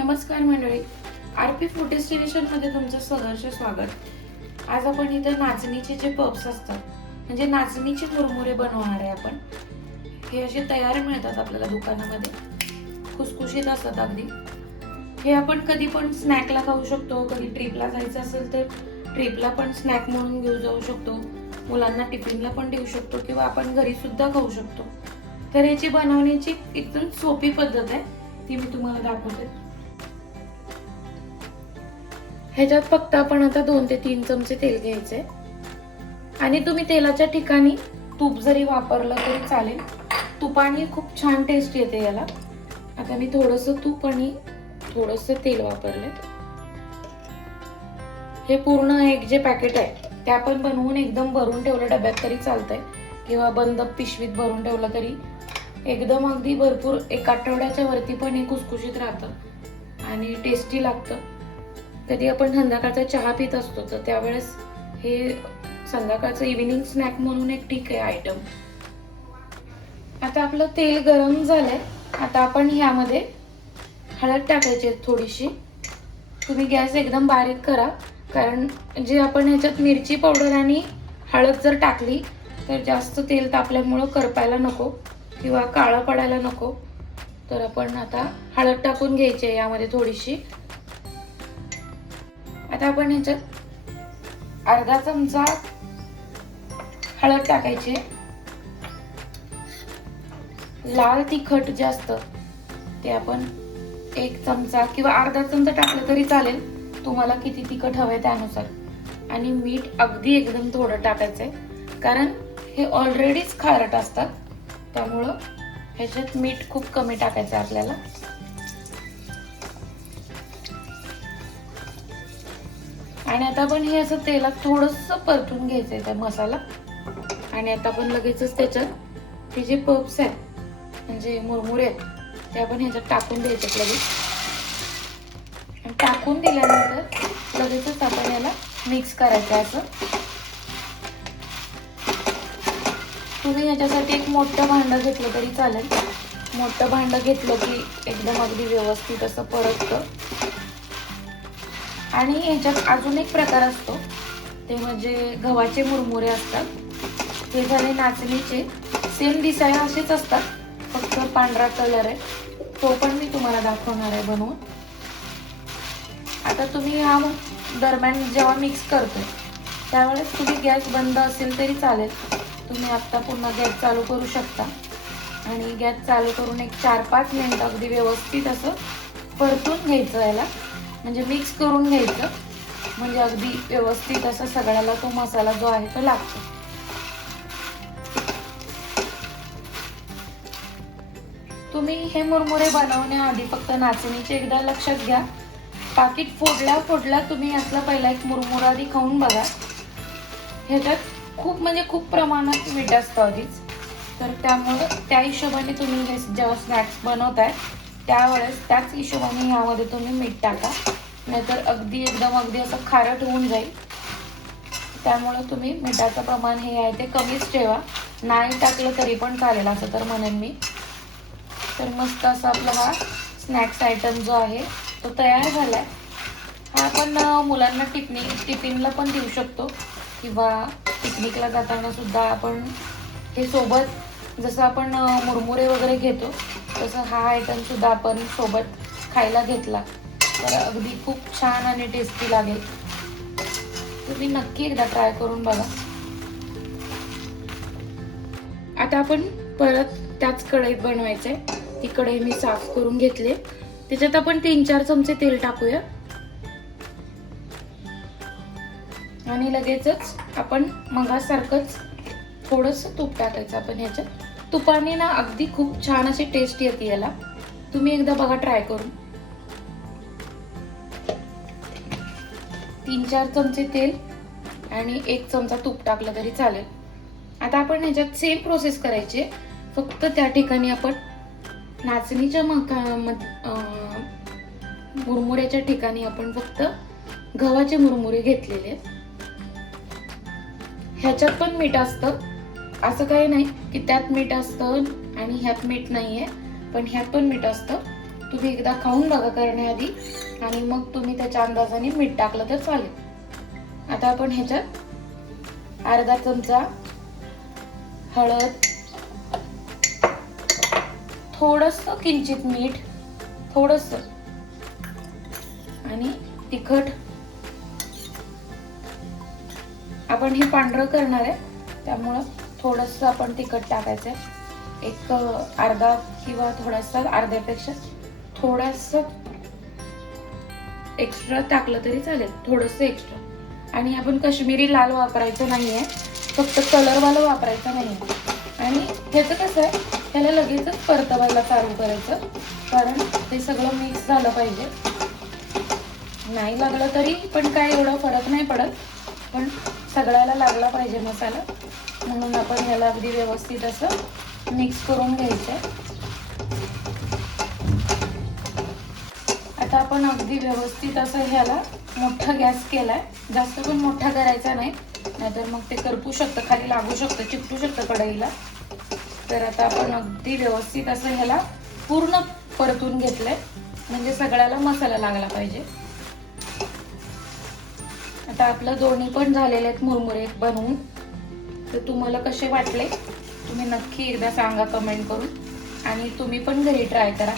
नमस्कार मंडळी, RP food destination मध्ये तुमचं सहर्ष स्वागत। आज आपण इथं नाचणीचे जे पप्स असतात म्हणजे नाचणीचे मुरमुरे बनवणार आहे आपण। हे असे तयार मिळतात आपल्याला दुकानामध्ये, खुसखुशीत असतात अगदी। हे आपण कधी पण स्नॅकला खाऊ शकतो, कधी ट्रिपला जायचं असेल तर ट्रिपला पण स्नॅक म्हणून घेऊन जाऊ शकतो, मुलांना टिफिनला पण देऊ शकतो किंवा आपण घरी सुद्धा खाऊ शकतो। तर याची बनवण्याची एकदम सोपी पद्धत आहे, ती मी तुम्हाला दाखवते। ह्याच्यात फक्त आपण आता 2 ते 3 चमचे तेल घ्यायचे आणि तुम्ही तेलाच्या ठिकाणी तूप जरी वापरलं तरी चालेल। तुपाने खूप छान टेस्ट येते याला। आता मी थोडंसं तूप आणि थोडंसं तेल वापरले। हे पूर्ण एक जे पॅकेट आहे ते आपण बनवून एकदम भरून ठेवलं डब्यात तरी चालतंय किंवा बंद पिशवीत भरून ठेवलं तरी एकदम अगदी भरपूर एक आठवड्याच्या वरती पण हे खुसखुशीत राहतं आणि टेस्टी लागतं। कधी आपण संध्याकाळचा चहा पित असतो तर त्यावेळेस हे संध्याकाळचं इव्हिनिंग स्नॅक म्हणून एक ठीक आहे आयटम। आता आपलं तेल गरम झालंय। आता आपण ह्यामध्ये हळद टाकायची थोडीशी। तुम्ही गॅस एकदम बारीक करा, कारण जे आपण ह्याच्यात मिरची पावडर आणि हळद जर टाकली तर जास्त तेल तापल्यामुळं करपायला नको किंवा काळं पडायला नको। तर आपण आता हळद टाकून घ्यायची आहे यामध्ये थोडीशी। आता आपण ह्याच्यात अर्धा चमचा हळद टाकायची। लाल तिखट जे असतं ते आपण 1 चमचा किंवा अर्धा चमचा टाकलं तरी चालेल, तुम्हाला किती तिखट हवंय त्यानुसार। आणि मीठ अगदी एकदम थोडं टाकायचंय, कारण हे ऑलरेडीच खारट असतात त्यामुळं ह्याच्यात मीठ खूप कमी टाकायचं आपल्याला। आणि आता आपण हे असं तेलात थोडंसं परतून घ्यायचंय त्या मसाला। आणि आता आपण लगेचच त्याच्यात हे जे पप्स आहेत म्हणजे मुरमुरे आहेत ते आपण ह्याच्यात टाकून द्यायचे लगेच। आणि टाकून दिल्यानंतर लगेचच आपण याला मिक्स करायचं असं। तुम्ही ह्याच्यासाठी एक मोठं भांडं घेतलं तरी चालेल। मोठं भांडं घेतलं की एकदम अगदी व्यवस्थित असं परततं। आणि ह्याच्यात अजून एक प्रकार असतो ते म्हणजे गव्हाचे मुरमुरे असतात। हे झाले नाचणीचे, सेम दिसायला असेच असतात, फक्त पांढरा कलर आहे। तो पण मी तुम्हाला दाखवणार आहे बनवून। आता तुम्ही ह्या दरम्यान जेव्हा मिक्स करतोय त्यावेळेस तुम्ही गॅस बंद असेल तरी चालेल, तुम्ही आता पुन्हा गॅस चालू करू शकता। आणि गॅस चालू करून एक 4-5 मिनिट अगदी व्यवस्थित असं परतून घ्यायचं याला, म्हणजे मिक्स करून घ्यायचं, म्हणजे अगदी व्यवस्थित असं सगळ्याला तो मसाला जो आहे तो लागतो। तुम्ही हे मुरमुरे बनवण्याआधी फक्त नाचणीचे एकदा लक्षात घ्या। पाकिट फोडला तुम्ही यातला पहिला एक मुरमुरा आधी खाऊन बघा। ह्याच्यात खूप म्हणजे खूप प्रमाणात मीठ असतं आधीच, तर त्यामुळे त्या हिशोबाने तुम्ही हे जेव्हा स्नॅक्स बनवताय त्यावेळेस त्याच हिशोबाने ह्यामध्ये तुम्ही मीठ टाका, नाहीतर अगदी असं खारट होऊन जाईल। त्यामुळे तुम्ही मिठाचं प्रमाण हे आहे ते कमीच ठेवा, नाही टाकलं तरी पण चालेल असं तर म्हणेन मी। तर मस्त असा आपला हा स्नॅक्स आयटम जो आहे तो तयार झालाय। हा आपण मुलांना टिफिनला पण देऊ शकतो किंवा पिकनिकला जाताना सुद्धा आपण हे सोबत, जसं आपण मुरमुरे वगैरे घेतो तसं हा आयटम सुद्धा आपण सोबत खायला घेतला तर अगदी खूप छान आणि टेस्टी लागेल। तुम्ही नक्की एकदा ट्राय करून बघा। आता आपण परत त्याच कढईत बनवायचंय। ती कढई मी साफ करून घेतली, त्याच्यात आपण 3-4 चमचे तेल टाकूया आणि लगेचच आपण मगासारखंच थोडंसं तूप टाकायचं आपण ह्याच्यात। तुपाने ना अगदी खूप छान अशी टेस्ट येते याला, तुम्ही एकदा बघा ट्राय करून। 3-4 चमचे तेल आणि 1 चमचा तूप टाकलं तरी चालेल। आता आपण ह्याच्यात सेम प्रोसेस करायची, फक्त त्या ठिकाणी आपण नाचणीच्या मुरमुऱ्याच्या ठिकाणी आपण फक्त गव्हाचे मुरमुरे घेतलेले। ह्याच्यात पण मीठ असतं, असं काही नाही की त्यात मीठ असतं आणि ह्यात मीठ नाहीये, पण ह्यात पण मीठ असतं। तुम्ही एकदा खाऊन बघा करण्याआधी आणि मग तुम्ही त्याच्या अंदाजाने मीठ टाकलं तर चालेल। आता आपण ह्याच्यात अर्धा चमचा हळद, थोडंसं किंचित मीठ, थोडंसं आणि तिखट। आपण हे पांढरं करणार आहे त्यामुळं थोडंसं आपण तिखट टाकायचं आहे। एक अर्धा किंवा थोडासा, अर्ध्यापेक्षा थोडंसं एक्स्ट्रा टाकलं तरी चालेल, थोडंसं एक्स्ट्रा। आणि आपण काश्मीरी लाल वापरायचं नाहीये, फक्त कलरवालं वापरायचं नाहीये। आणि ह्याचं कसं आहे, ह्याला लगेचच परतवायला चालू करायचं, कारण ते सगळं मिक्स झालं पाहिजे। नाही लागलं तरी पण काय एवढा फरक नाही पडत, पण सगळ्याला लागला पाहिजे मसाला, म्हणून आपण ह्याला अगदी व्यवस्थित असं मिक्स करून घ्यायचं। आता आपण अगदी व्यवस्थित असं ह्याला मोठा गॅस केलाय, जास्त पण मोठा करायचा नाही, नाहीतर मग ते करपू शकतं, खाली लागू शकतं, चिकटू शकतं कढईला। तर आता आपण अगदी व्यवस्थित असं ह्याला पूर्ण परतून घेतलंय, म्हणजे सगळ्याला मसाला लागला पाहिजे। आता आपलं दोन्ही पण झालेले आहेत मुरमुरे बनवून। तर तुम्हाला कसे वाटले तुम्ही नक्की एकदा सांगा कमेंट करून, आणि तुम्ही पण घरी ट्राय करा।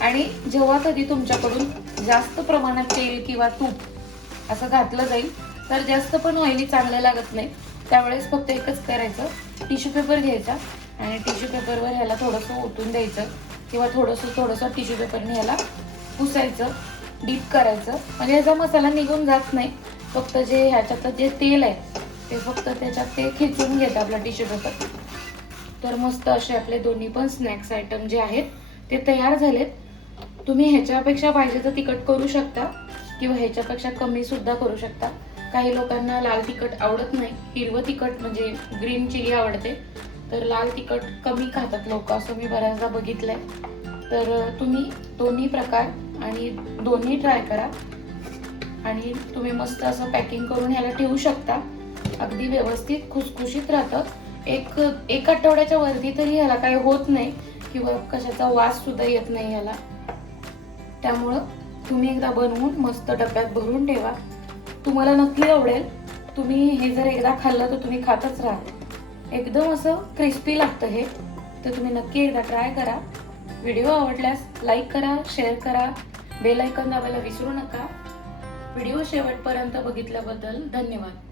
आणि जेव्हा कधी तुमच्याकडून जास्त प्रमाणात तेल किंवा तूप असं घातलं जाईल तर जास्त पण ऑइली चांगलं लागत नाही, त्यावेळेस फक्त एकच करायचं, टिश्यू पेपर घ्यायचा आणि टिश्यू पेपरवर ह्याला थोडंसं ओतून द्यायचं, किंवा थोडंसं टिश्यू पेपरने ह्याला पुसायचं, डीप करायचं, म्हणजे ह्याचा मसाला निघून जात नाही, फक्त जे ह्याच्यात जे तेल आहे ते फक्त त्याच्यात ते खिचून घेतं आपला टिश्यू पेपर। तर मस्त असे आपले दोन्ही पण स्नॅक्स आयटम जे आहेत ते तयार झालेत। तुम्ही ह्याच्यापेक्षा पाहिजे तर तिखट करू शकता, किंवा ह्याच्यापेक्षा कमी सुद्धा करू शकता। काही लोकांना लाल तिखट आवडत नाही, हिरवं तिखट म्हणजे ग्रीन चिली आवडते, तर लाल तिखट कमी खातात लोक, असं मी बऱ्याचदा बघितलंय। तर तुम्ही दोन्ही प्रकार आणि दोन्ही ट्राय करा, आणि तुम्ही मस्त असं पॅकिंग करून ह्याला ठेवू शकता, अगदी व्यवस्थित खुसखुशीत राहतं। एक आठवड्याच्या वरती तरी ह्याला काही होत नाही, किंवा कशाचा वास सुद्धा येत नाही ह्याला। त्यामुळं तुम्ही एकदा बनवून मस्त डब्यात भरून ठेवा, तुम्हाला नक्की आवडेल। तुम्ही हे जर एकदा खाल्लं तर तुम्ही खातच राहाल, एकदम असं क्रिस्पी लागतं हे। तर तुम्ही नक्की एकदा ट्राय करा। व्हिडिओ आवडल्यास लाईक करा, शेअर करा, बेल आयकॉन दाबायला विसरू नका। व्हिडिओ शेवटपर्यंत बघितल्याबद्दल धन्यवाद।